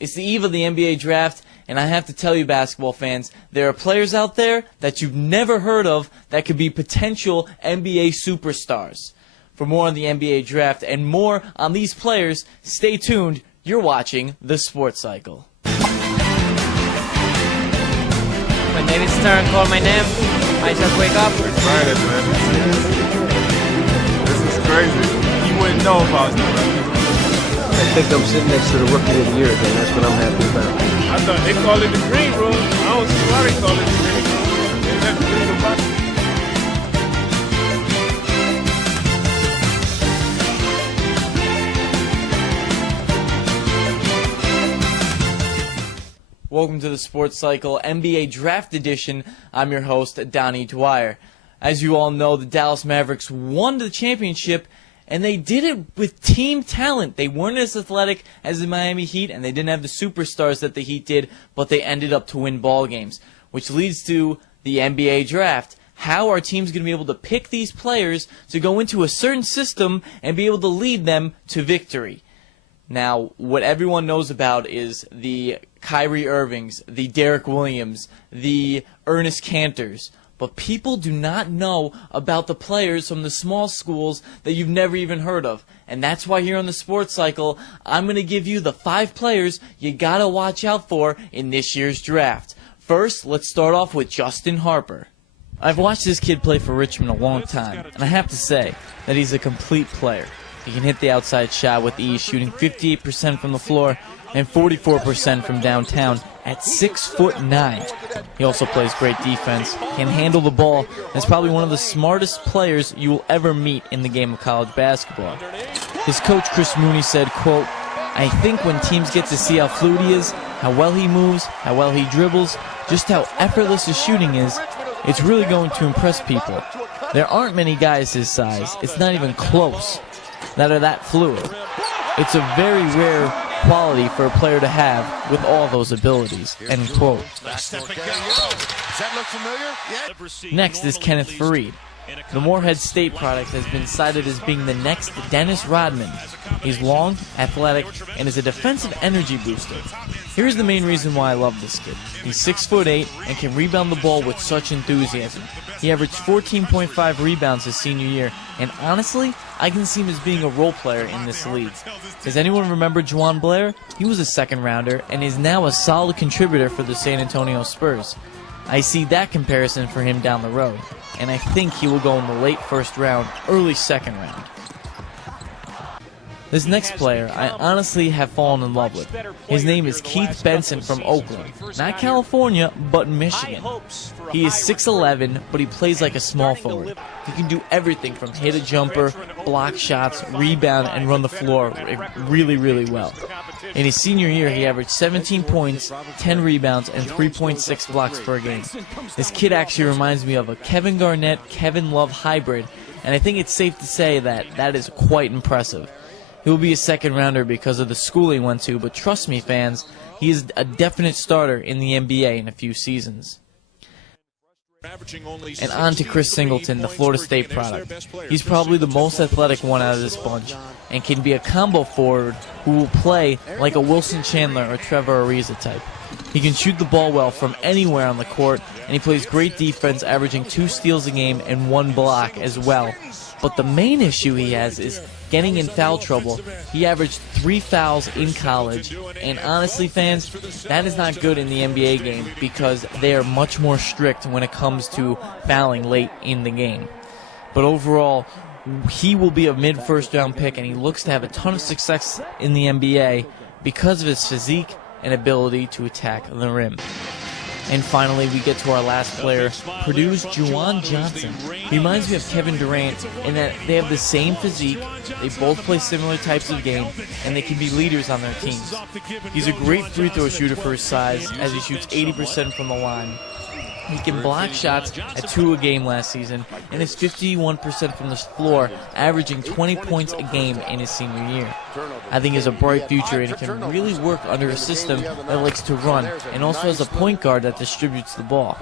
It's the eve of the NBA draft, and I have to tell you, basketball fans, there are players out there that you've never heard of that could be potential NBA superstars. For more on the NBA draft and more on these players, stay tuned. You're watching The Sports Cycle. When David's turn called my name, I just wake up. Excited, man. This is crazy. You wouldn't know if I was not right. I think I'm sitting next to the Rookie of the Year again. That's what I'm happy about. I thought they called it the green room. I don't see why they call it the green. Ain't nothing green about it. Welcome to the Sports Cycle NBA Draft Edition. I'm your host, Donnie Dwyer. As you all know, the Dallas Mavericks won the championship, and they did it with team talent. They weren't as athletic as the Miami Heat, and they didn't have the superstars that the Heat did, but they ended up to win ball games, which leads to the NBA Draft. How are teams going to be able to pick these players to go into a certain system and be able to lead them to victory? Now, what everyone knows about is the Kyrie Irvings, the Derek Williams, the Ernest Cantors. But people do not know about the players from the small schools that you've never even heard of. And that's why here on the Sports Cycle, I'm going to give you the 5 players you got to watch out for in this year's draft. First, let's start off with Justin Harper. I've watched this kid play for Richmond a long time, and I have to say that he's a complete player. He can hit the outside shot with ease, shooting 58% from the floor and 44% from downtown at 6'9". He also plays great defense, can handle the ball, and is probably one of the smartest players you will ever meet in the game of college basketball. His coach, Chris Mooney, said, quote, "I think when teams get to see how fluid he is, how well he moves, how well he dribbles, just how effortless his shooting is, it's really going to impress people. There aren't many guys his size, it's not even close, that are that fluid. It's a very rare quality for a player to have with all those abilities," end quote. Next is Kenneth Faried. The Morehead State product has been cited as being the next Dennis Rodman. He's long, athletic, and is a defensive energy booster. Here's the main reason why I love this kid. He's 6'8" and can rebound the ball with such enthusiasm. He averaged 14.5 rebounds his senior year, and honestly, I can see him as being a role player in this league. Does anyone remember Juwan Blair? He was a second rounder and is now a solid contributor for the San Antonio Spurs. I see that comparison for him down the road, and I think he will go in the late first round, early second round. This next player I honestly have fallen in love with. His name is Keith Benson from Oakland. Not California, but Michigan. He is 6'11", but he plays like a small forward. He can do everything from hit a jumper, block shots, rebound, and run the floor really, really well. In his senior year, he averaged 17 points, 10 rebounds, and 3.6 blocks per game. This kid actually reminds me of a Kevin Garnett, Kevin Love hybrid, and I think it's safe to say that that is quite impressive. He will be a second rounder because of the school he went to, but trust me, fans, he is a definite starter in the NBA in a few seasons. And on to Chris Singleton, the Florida State product. He's probably the most athletic one out of this bunch and can be a combo forward who will play like a Wilson Chandler or Trevor Ariza type. He can shoot the ball well from anywhere on the court, and he plays great defense, averaging 2 steals a game and 1 block as well. But the main issue he has is getting in foul trouble. He averaged 3 fouls in college, and honestly, fans, that is not good in the NBA game because they are much more strict when it comes to fouling late in the game. But overall, he will be a mid-first round pick, and he looks to have a ton of success in the NBA because of his physique and ability to attack the rim. And finally, we get to our last player, Purdue's Juwan Johnson. He reminds me of Kevin Durant in that they have the same physique, they both play similar types of game, and they can be leaders on their teams. He's a great free throw shooter for his size, as he shoots 80% from the line. He can block shots at 2 a game last season, and is 51% from the floor, averaging 20 points a game in his senior year. I think he has a bright future and can really work under a system that likes to run, and also has a point guard that distributes the ball.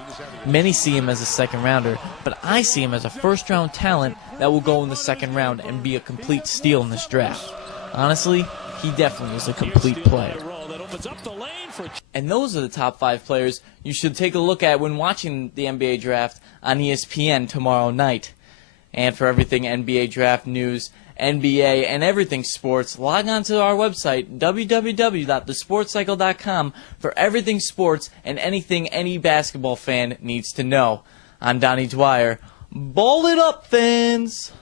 Many see him as a second rounder, but I see him as a first round talent that will go in the second round and be a complete steal in this draft. Honestly, he definitely is a complete player. opens up the lane for. And those are the top 5 players you should take a look at when watching the NBA draft on ESPN tomorrow night. And for everything NBA draft news, NBA, and everything sports, log on to our website, www.thesportscycle.com, for everything sports and anything any basketball fan needs to know. I'm Donnie Dwyer. Ball it up, fans!